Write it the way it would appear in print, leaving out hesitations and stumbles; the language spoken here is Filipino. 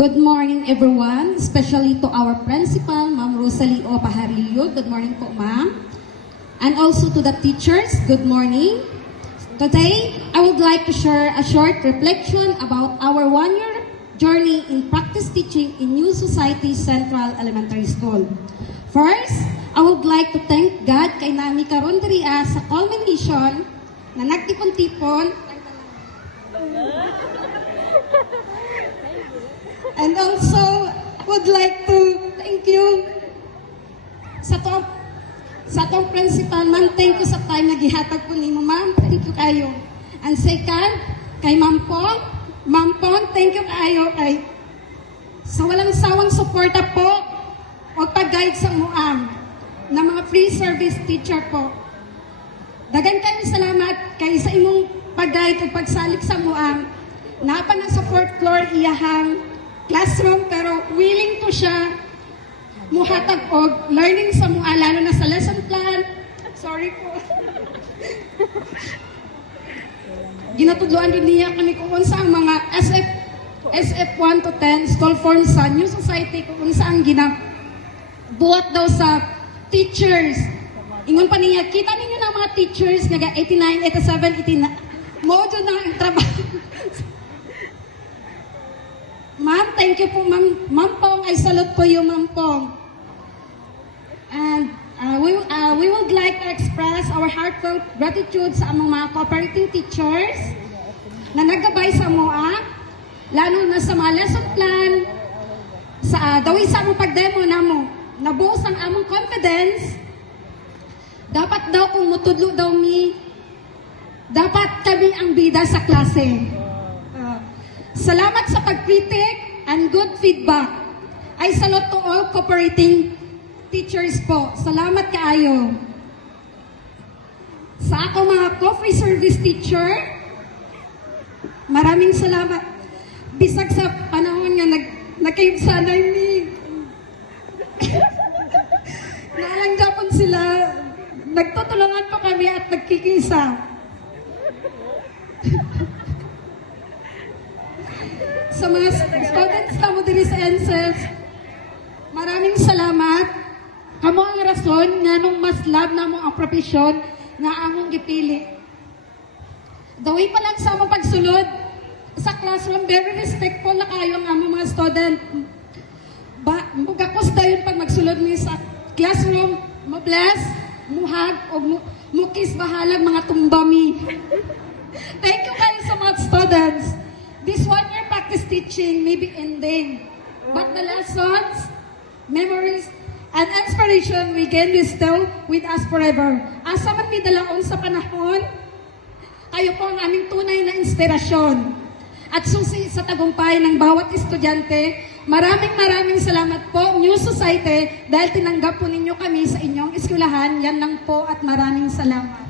Good morning, everyone, especially to our principal, Ma'am Rosalie O. Pajarillo. Good morning po, ma'am. And also to the teachers, good morning. Today, I would like to share a short reflection about our one-year journey in practice teaching in New Society Central Elementary School. First, I would like to thank God kay nami karon diri sa culmination na nagtipon-tipon. And also, would like to thank you sa tong principal, ma'am. Thank you sa time na gihatag po nimo, ma'am. Thank you kayo. And second, kay Ma'am Pong. Ma'am Pong, thank you kayo kay sa walang sawang suporta po o pag-guide sa MUAM na mga free service teacher po. Dagan kayo salamat kay sa imong pag-guide o pagsalik sa MUAM. Napa na sa fourth floor iyahang classroom, pero willing to siya muhatag og learning sa MUA, lalo na sa lesson plan. Sorry po. Ginatudloan din niya kami kung unsa ang mga SF 1 to 10 school form sa New Society, kung unsa ang buhat daw sa teachers. Ingon pa niya, kita ninyo na mga teachers nga 89, 87, 89. Modo na ang trabaho. Ma'am, thank you po, Ma'am Pong. I salute po you, Ma'am Pong. And we would like to express our heartfelt gratitude sa among mga cooperating teachers na naggabay sa MUA, lalo na sa mga lesson plan, sa dawi sa among pag-demo namo. Nabuos ang among confidence. Dapat daw kung mutudlo daw dapat kami ang bida sa klase. Salamat sa pag-critic and good feedback. I salute to all cooperating teachers po. Salamat kaayo. Sa ako mga co-free service teacher, maraming salamat. Bisag sa panahon nga nagkaibsanay ni naalangdapon sila. Nagtutulungan pa kami at nagkikisa. Sa mga students na mo diri sa NSES, maraming salamat. Kamo ang rason nga nung mas love na mo ang profesyon nga among gipili. Daway pa lang sa among pagsulod sa classroom, very respectful na kayo ang among mga student. Mugakos dayon pag magsulod ni sa classroom, mo-bless, muhag, o mukis bahalag mga tumbami. Thank you kayo sa mga students. This one-year practice teaching may be ending, but the lessons, memories, and inspiration we gain is still with us forever. Asa man may dalaon sa panahon, kayo po ang aming tunay na inspirasyon at susi sa tagumpay ng bawat estudyante. Maraming salamat po, New Society, dahil tinanggap po ninyo kami sa inyong eskwelahan. Yan lang po at maraming salamat.